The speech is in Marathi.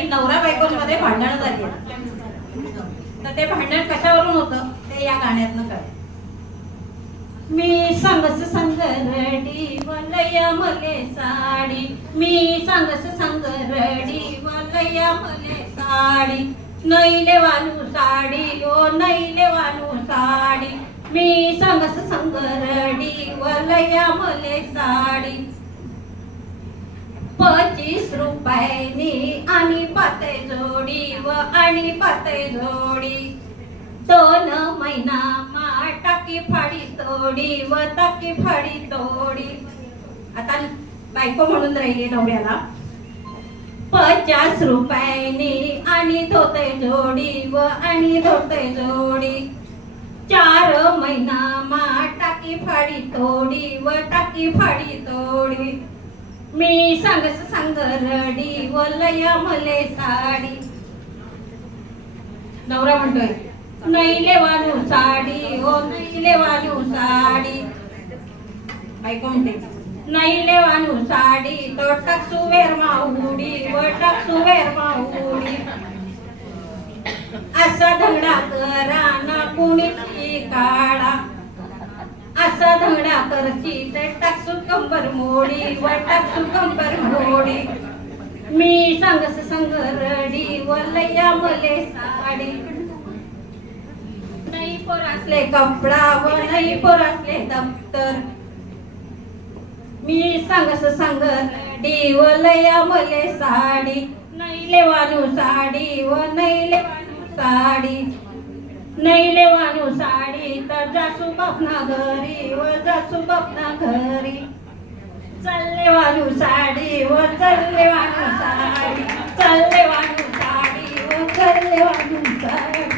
की नवरा बायकोंमध्ये भांडण झाली. तर ते भांडण कशावरून होतं ते या गाण्यातनं कळलं. मी सांगस संगरडी वलया मले साडी, मी सांगस संगरडी वलया मले साडी, नैले वालू साडी ओ नैले वालू साडी, मी सांगस संगरडी वलया मले साडी. 25 रुपयानी आणि पाते जोडी व आणि पाते जोडी, 2 महिना मा टाकी फाडी तोडी व टाकी फाडी तोडी. आता बायको म्हणून राहिली नवऱ्याला 50 रुपयानी आणि धोते जोडी व आणि धोते जोडी, 4 महिना मा टाकी फाडी तोडी व टाकी फाडी तोडी. मी सांगस संगरडी वलया मले साडी. नवरा म्हणतोय नैले वालू साडी ओ नैले वालू साडी. बायको म्हणते नैले वालू साडी तो टाकसू वेर माऊडी व टाकसू वेर माऊडी. असा धंगडा करा ना कुणीची काढा, असा धंगडा करची ते टाकसू कंबर मोडी व टाकसू कंबर मोडी. मी सांगस संगरडी वलया मले साडी, नाही पोरासले कपडा व नाही पोरासले दप्तर. मी सांगस संगरडी वलया मले साडी, नैले वालू साडी व नैले वालू साडी, नैले वालू साडी तर जासू बापना घरी व जासू बापना घरी. चालले वालू साडी व चालले वालू साडी, चालले वालू साडी व चालले वालू साडी.